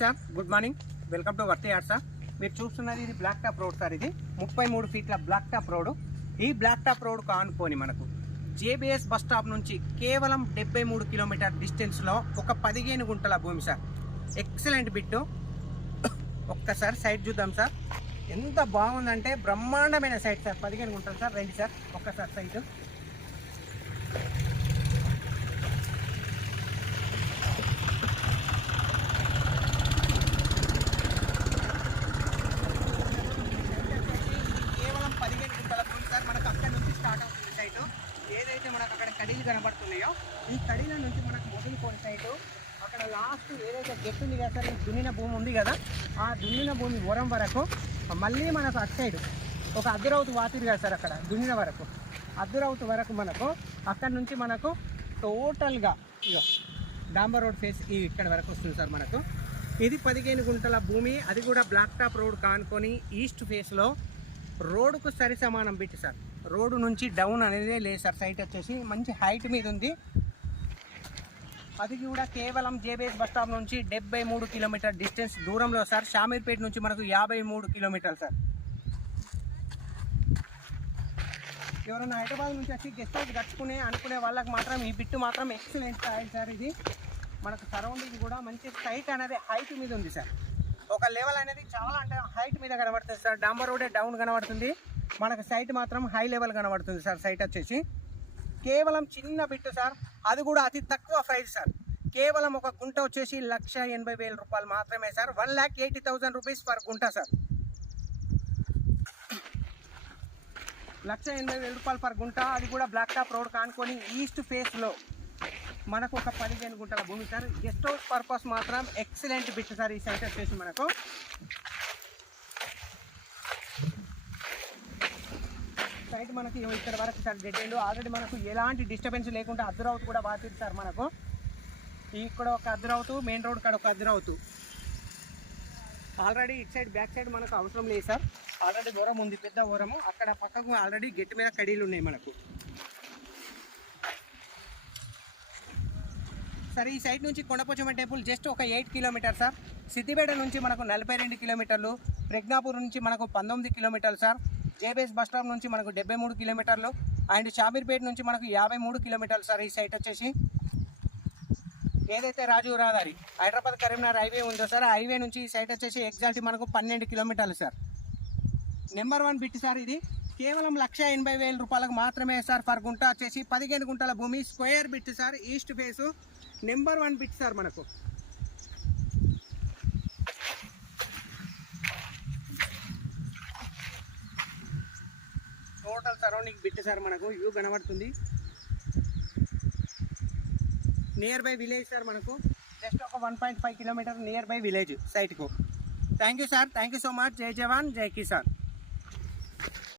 Sir, good morning. Welcome to worthy yard sir. మీరు చూస్తున్నది ఇది బ్లాక్ టాప్ రోడ్ సార్. ఇది 33 ఫీట్ల బ్లాక్ టాప్ రోడ్. ఈ బ్లాక్ టాప్ రోడ్కు ఆనుకొని మనకు జేబీఎస్ బస్ స్టాప్ నుంచి కేవలం 73 కిలోమీటర్ డిస్టెన్స్లో ఒక 15 గుంటల భూమి సార్. Excellent bit. ఒక్కసారి సైట్ చూద్దాం సార్. ఎంత బాగుందంటే బ్రహ్మాండమైన సైట్ సార్. 15 గుంటలు సార్. రండి సార్ ఒక్కసారి సైటు. మనకు అక్కడ నుంచి స్టార్ట్ అవుతుంది సైటు. ఏదైతే మనకు అక్కడ కడీలు కనబడుతున్నాయో ఈ కడీల నుంచి మనకు మొదలుకొని సైటు అక్కడ లాస్ట్ ఏదైతే గెట్ ఉంది కదా సార్, ఈ దున్నిన భూమి ఉంది కదా, ఆ దున్నిన భూమి వరం వరకు మళ్ళీ మనకు అటు సైడు ఒక అద్దెరవుతు వాతిరు కదా సార్. అక్కడ దున్నిన వరకు అద్దెరవుతు వరకు మనకు అక్కడ నుంచి మనకు టోటల్గా ఇక డాంబర్ రోడ్ ఫేస్ ఇక్కడ వరకు వస్తుంది సార్. మనకు ఇది 15 గుంటల భూమి. అది కూడా బ్లాక్ టాప్ రోడ్ కానుకొని ఈస్ట్ ఫేస్లో రోడ్డుకు సరి సమానం బిట్ సార్. రోడ్డు నుంచి డౌన్ అనేది లేదు సార్. సైట్ వచ్చేసి మంచి హైట్ మీద ఉంది. అది కూడా కేవలం జేబీఎస్ బస్ స్టాప్ నుంచి 73 కిలోమీటర్ డిస్టెన్స్ దూరంలో సార్. షామీర్పేట నుంచి మనకు 53 కిలోమీటర్లు సార్. ఎవరైనా హైదరాబాద్ నుంచి వచ్చి గెస్ట్ హౌస్ అనుకునే వాళ్ళకి మాత్రం ఈ బిట్టు మాత్రం ఎక్సలెంట్ సైట్ సార్. ఇది మనకు సరౌండింగ్ కూడా మంచి సైట్ అనేది హైట్ మీద ఉంది సార్. ఒక లెవెల్ అనేది చాలా అంటే హైట్ మీద కనబడుతుంది సార్. డాంబర్ రోడే డౌన్ కనబడుతుంది, మనకు సైట్ మాత్రం హై లెవెల్ కనబడుతుంది సార్. సైట్ వచ్చేసి కేవలం చిన్న బిట్టు సార్. అది కూడా అతి తక్కువ ప్రైస్ సార్. కేవలం ఒక గుంట వచ్చేసి 1,80,000 రూపాయలు మాత్రమే సార్. 1,80,000 రూపీస్ పర్ గుంట సార్. 1,80,000 రూపాయలు పర్ గుంట. అది కూడా బ్లాక్ టాప్ రోడ్ కానుకొని ఈస్ట్ ఫేస్లో మనకు ఒక 15 గుంటల భూమి సార్. గెస్ట్ హౌస్ పర్పస్ మాత్రం ఎక్సలెంట్ బిట్ సార్. ఈ సైట్ వచ్చేసి మనకు సైట్ మనకి ఇక్కడ వరకు సార్ డెడ్ ఎండ్. ఆల్రెడీ మనకు ఎలాంటి డిస్టర్బెన్స్ లేకుండా అద్దెరవుతు కూడా బాగుంది సార్. మనకు ఇక్కడ ఒక అద్దెరవుతు, మెయిన్ రోడ్ కాడ ఒక అద్దెరవుతు. ఆల్రెడీ ఇటు సైడ్ బ్యాక్ సైడ్ మనకు అవసరం లేదు సార్. ఆల్రెడీ ఓరం ఉంది, పెద్ద ఓరము. అక్కడ పక్కకు ఆల్రెడీ గెట్ మీద కడీలు ఉన్నాయి మనకు సార్. ఈ సైట్ నుంచి కొండపోచమ్మ టెంపుల్ జస్ట్ ఒక 8 కిలోమీటర్ సార్. సిద్దిపేట నుంచి మనకు 42 కిలోమీటర్లు. ప్రజ్ఞాపూర్ నుంచి మనకు 19 కిలోమీటర్లు సార్. జేబీఎస్ బస్ స్టాప్ నుంచి మనకు 73 కిలోమీటర్లు. అండ్ షామీర్పేట నుంచి మనకు 53 కిలోమీటర్లు సార్. ఈ సైట్ వచ్చేసి ఏదైతే రాజీవ్ రహదారి హైదరాబాద్ కరీంనగర్ హైవే ఉందో సార్, ఆ హైవే నుంచి ఈ సైట్ వచ్చేసి ఎగ్జాక్ట్ మనకు 12 కిలోమీటర్లు సార్. Number 1 bit sir. ఇది కేవలం 1,80,000 రూపాయలకు మాత్రమే సార్. పర్ గుంట వచ్చేసి 15 గుంటల భూమి. Square bit sir. East face number 1 bit sir. మనకు టోటల్ సరౌండింగ్ బిట్ సార్. మనకు వ్యూ కనబడుతుంది. Nearby village sir. మనకు జస్ట్ ఒక 1.5 కిలోమీటర్ నియర్ బై విలేజ్ సైట్కు. Thank you sir. Thank you so much. జై జవాన్ జై కిసాన్.